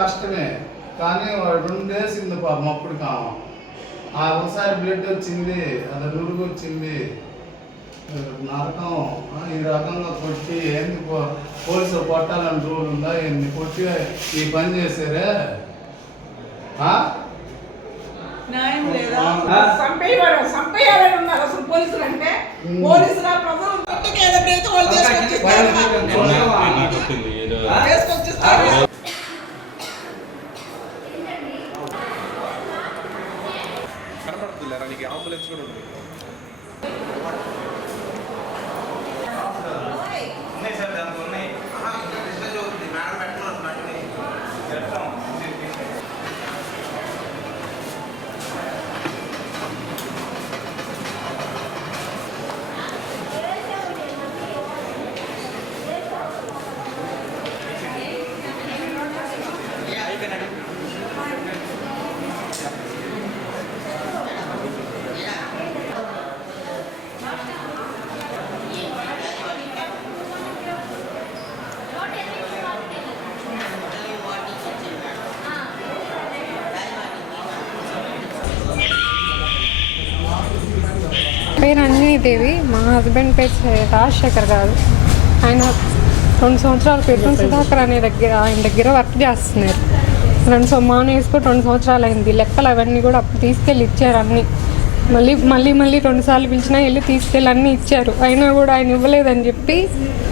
కష్టమే, కానీ 2 డేసింది పాపం అప్పుడు కామం. ఒకసారి బ్లడ్ వచ్చింది, అది నురుగు వచ్చింది, నరకం. ఈ రకంగా కొట్టి ఏంది పోలీసులు కొట్టాలని రూల్ ఉందా? ఏంది కొట్టి ఈ పని చేశారే? న్యాయం లేదా? సంపేయాలని ఉన్నారు అసలు పోలీసులు అంటే. పోలీసులు ప్రజలు తీసుకొచ్చిస్తారు. కనపడుతుందిలేరా నీకు అంబులెన్స్ కూడా ఉంది. పేరు అంజనీదేవి. మా హస్బెండ్ పేరు రాజశేఖర్ గారు. ఆయన 2 సంవత్సరాల క్రితం సుధాకర్ ఆయన దగ్గర వర్క్ చేస్తున్నారు. 2 వేసుకొని 2 సంవత్సరాలు అయింది. లెక్కలు అవన్నీ కూడా అప్పుడు తీసుకెళ్ళి ఇచ్చారు. అన్నీ మళ్ళీ 2 సార్లు పిలిచినా వెళ్ళి తీసుకెళ్ళి అన్నీ ఇచ్చారు. అయినా కూడా ఆయన ఇవ్వలేదని చెప్పి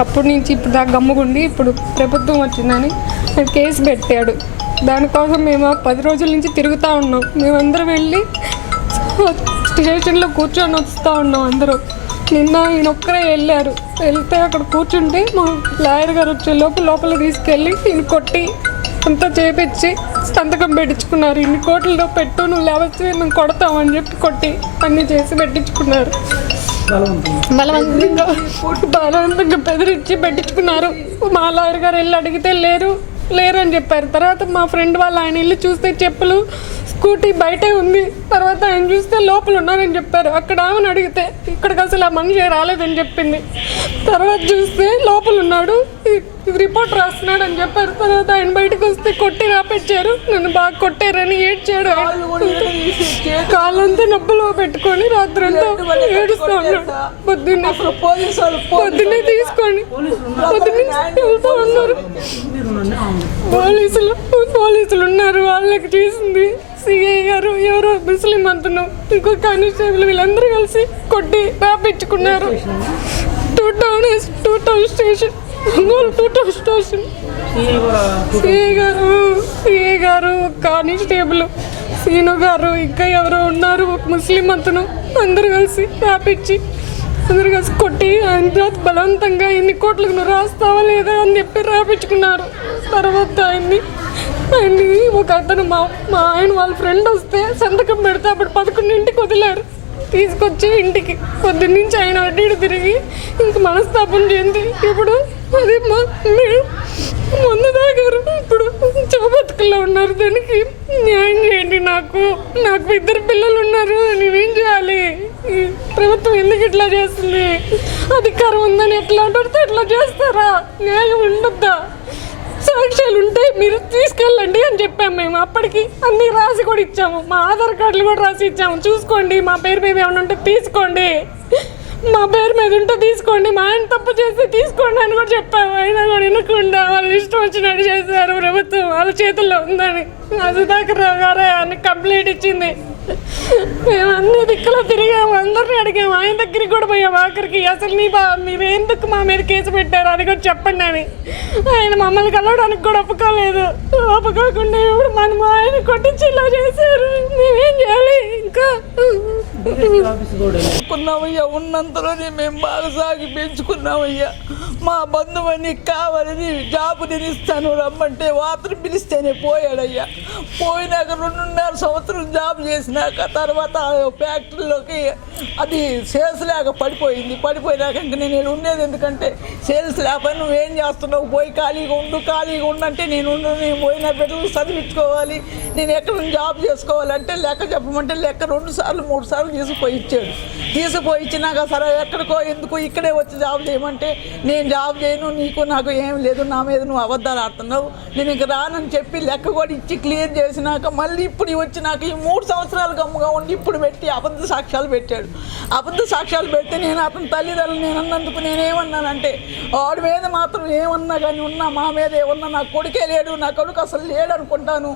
అప్పటి నుంచి ఇప్పుడు దాకా గమ్ముగుండి ఇప్పుడు ప్రభుత్వం వచ్చిందని ఆయన కేసు పెట్టాడు. దానికోసం మేము 10 రోజుల నుంచి తిరుగుతూ ఉన్నాం. మేమందరం వెళ్ళి స్టేషన్లో కూర్చొని వస్తూ ఉన్నాం అందరూ. నిన్న ఈయన ఒక్కరే వెళ్తే అక్కడ కూర్చుంటే మా లాయర్ గారు వచ్చే లోపల తీసుకెళ్ళి ఈయన కొట్టి అంతా చేపించి సంతకం పెట్టించుకున్నారు. 2 కోట్లలో పెట్టు, నువ్వు లేవస్తే మేము కొడతామని చెప్పి కొట్టి అన్నీ చేసి పెట్టించుకున్నారు. బలవంతంగా బెదిరించి పెట్టించుకున్నారు. మా లాయర్ గారు వెళ్ళి అడిగితే లేరు అని చెప్పారు. తర్వాత మా ఫ్రెండ్ వాళ్ళు ఆయన వెళ్ళి చూస్తే చెప్పులు స్కూటీ బయటే ఉంది. తర్వాత ఆయన చూస్తే లోపల ఉన్నారని చెప్పారు. అక్కడ ఆమెను అడిగితే ఇక్కడికి అసలు ఆ మనిషి రాలేదని చెప్పింది. తర్వాత చూస్తే లోపల ఉన్నాడు, రిపోర్ట్ రాస్తున్నాడు అని చెప్పారు. తర్వాత ఆయన బయటకు వస్తే కొట్టి రాపెట్టారు. నన్ను బాగా కొట్టారని ఏడ్చాడు. కాళ్ళంతా నొప్పులో పెట్టుకొని రాత్రంతా ఏడుస్తూ ఉన్నాడు. పొద్దున్నే తీసుకొని వెళ్తూ ఉన్నారు. పోలీసులు ఉన్నారు. వాళ్ళకి చేసింది సిఐ గారు, ఎవరో ముస్లిం అతను, ఇంకో కానిస్టేబుల్, వీళ్ళందరూ కలిసి కొట్టి రాపించుకున్నారు. 2 టౌన్ స్టేషన్ సిఐ గారు, కానిస్టేబుల్ సీను గారు, ఇంకా ఎవరో ఉన్నారు, ఒక ముస్లిం అతను, అందరూ కలిసి రాపించి అందరూ కలిసి కొట్టి ఆయన బలవంతంగా 2 కోట్లకు నువ్వు రాస్తావా లేదా అని చెప్పి రాపించుకున్నారు. తర్వాత ఆయన్ని ఒక అతను మా ఆయన వాళ్ళ ఫ్రెండ్ వస్తే సంతకం పెడితే అప్పుడు 11ంటికి వదిలారు. తీసుకొచ్చి ఇంటికి పొద్దున్నుంచి ఆయన అడ్డు తిరిగి ఇంక మనస్తాపం చెంది ఇప్పుడు అది ముందు తాగారు. ఇప్పుడు చౌబతుకుల్లో ఉన్నారు. దానికి న్యాయం చేయండి. నాకు 2 పిల్లలు ఉన్నారు. నేనేం చేయాలి? ప్రభుత్వం ఎందుకు ఇట్లా చేస్తుంది? అధికారం ఉందని ఎట్లా పడితే ఎట్లా చేస్తారా? న్యాయం ఉండొద్దా? సాక్ష్యాలు ఉంటే మీరు తీసుకెళ్ళండి అని చెప్పాము. మేము అప్పటికి అన్నీ రాసి కూడా ఇచ్చాము. మా ఆధార్ కార్డులు కూడా రాసి ఇచ్చాము. చూసుకోండి, మా పేరు మీద ఏమైనా ఉంటే తీసుకోండి, మా పేరు మీద ఉంటే తీసుకోండి, మా ఆయన తప్పు చేస్తే తీసుకోండి అని కూడా చెప్పాము. అయినా కూడా వినకుండా వాళ్ళు ఇష్టం వచ్చినట్టు చేశారు. ప్రభుత్వం వాళ్ళ చేతుల్లో ఉందని సుధాకర్ రావు గారే అని కంప్లైంట్ ఇచ్చింది. మేము అన్ని దిక్కులో తిరిగాము, అందరినీ అడిగాము. ఆయన దగ్గరికి కూడా పోయాము. ఆఖరికి అసలు మీరు ఎందుకు మా మీద కేసు పెట్టారు అది కూడా చెప్పండి అని. ఆయన మమ్మల్ని కలవడానికి కూడా ఒప్పుకోకుండా ఇప్పుడు మనం ఆయన కొట్టించి ఇలా చేశారు. మేమేం చేయాలి? ఇంకా పెంచుకున్నామయ్యా, ఉన్నంతలోనే మేము బాగా సాగి పెంచుకున్నామయ్యా. మా బంధువుని కావాలని జాబు నేను ఇస్తాను రమ్మంటే వాతను పిలిస్తేనే పోయాడయ్యా. పోయినాక 2.5 సంవత్సరం జాబ్ చేసినాక తర్వాత ఫ్యాక్టరీలోకి అది సేల్స్ లేక పడిపోయినాక ఇంక నేను ఉండేది ఎందుకంటే సేల్స్ లేక నువ్వేం చేస్తున్నావు, పోయి ఖాళీగా ఉండంటే నేను పోయిన బిడ్డలు చదివించుకోవాలి, నేను ఎక్కడ జాబ్ చేసుకోవాలంటే లెక్క చెప్పమంటే లెక్క 2 సార్లు 3 సార్లు తీసుకుపోయి ఇచ్చాడు. తీసుకుపోయి ఇచ్చినాక సరే ఎక్కడికో ఎందుకు ఇక్కడే వచ్చి జాబ్ చేయమంటే నేను జాబ్ చేయను, నీకు నాకు ఏం లేదు, నా మీద నువ్వు అబద్ధాలు ఆడుతున్నావు, నేను ఇంక రానని చెప్పి లెక్క కూడా ఇచ్చి క్లియర్ చేసినాక మళ్ళీ ఇప్పుడు వచ్చినాక ఈ 3 సంవత్సరాలు గమ్ముగా ఉండి ఇప్పుడు పెట్టి అబద్ధ సాక్ష్యాలు పెట్టాడు. అబద్ధ సాక్ష్యాలు పెడితే నేను అతని తల్లిదండ్రులు నేను అన్నందుకు నేనేమన్నానంటే వాడి మీద మాత్రం ఏమన్నా కానీ ఉన్నా మా మీద ఏమన్నా నా కొడుకే లేడు, నా కొడుకు అసలు లేడు అనుకుంటాను,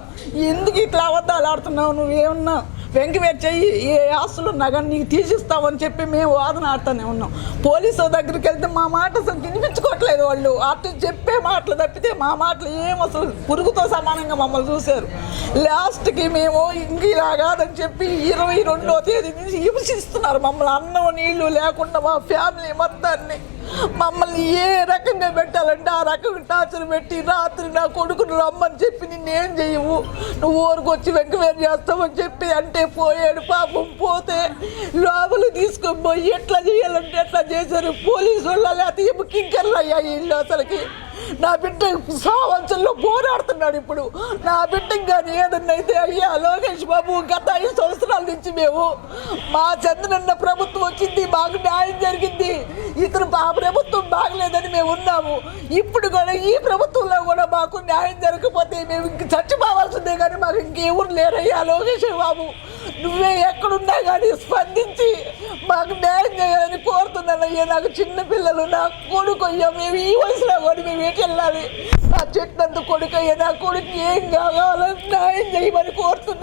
ఎందుకు ఇట్లా అబద్ధాలు ఆడుతున్నావు, నువ్వేమన్నా వెంకవేరు చెయ్యి, ఏ ఆస్తులు ఉన్నా కానీ నీకు తీసిస్తామని చెప్పి మేము వాదన ఆడుతూనే ఉన్నాం. పోలీసుల దగ్గరికి వెళ్తే మా మాట అసలు వినిపించుకోవట్లేదు, వాళ్ళు అటు చెప్పే మాటలు తప్పితే మా మాటలు ఏం అసలు పురుగుతో సమానంగా మమ్మల్ని చూశారు. లాస్ట్కి మేము ఇంక ఇలా కాదని చెప్పి 22వ తేదీ నుంచి హింసిస్తున్నారు మమ్మల్ని, అన్నం నీళ్లు లేకుండా మా ఫ్యామిలీ మొత్తాన్ని మమ్మల్ని ఏ రకంగా పెట్టాలంటే ఆ రకంగా టార్చర్ పెట్టి రాత్రి నా కొడుకును రమ్మని చెప్పి నిన్నేం చెయ్యవు, నువ్వు ఊరికొచ్చి వెంకవేరు చేస్తావని చెప్పి అంటే పోయాడు. పాపం పోతే లోపల తీసుకొని పోయి ఎట్లా చేయాలంటే ఎట్లా చేశారు పోలీసు వాళ్ళు, లేకపోతే కింకర్లు అయ్యాయి ఇల్లు. అసలుకి నా బిడ్డ సావంచంలో పోరాడుతున్నాడు. ఇప్పుడు నా బిడ్డకి కానీ ఏదన్నా అయితే అయ్యా లోకేష్ బాబు గత 5 సంవత్సరాల నుంచి మేము మా చంద్రన్న ప్రభుత్వం వచ్చింది, మాకు న్యాయం జరిగింది, ఇతను ఆ ప్రభుత్వం బాగలేదని మేము ఉన్నాము. ఇప్పుడు కూడా ఈ ప్రభుత్వంలో కూడా మాకు న్యాయం జరగకపోతే మేము ఇంక చచ్చిపోవాల్సిందే కానీ మాకు ఇంకెవరు లేరయ్యా లోకేష్ బాబు, నువ్వే ఎక్కడున్నా కానీ స్పందించి మాకు న్యాయం చేయాలని కోరుతున్నానయ్యా. నాకు చిన్న పిల్లలు, నా కొడుకు అయ్యా, మేము ఈ వయసులో కూడా మేము ఎటు వెళ్ళాలి, నా చెట్లంత కొడుకు అయ్యా, నా కొడుకు ఏం కావాలని న్యాయం చేయమని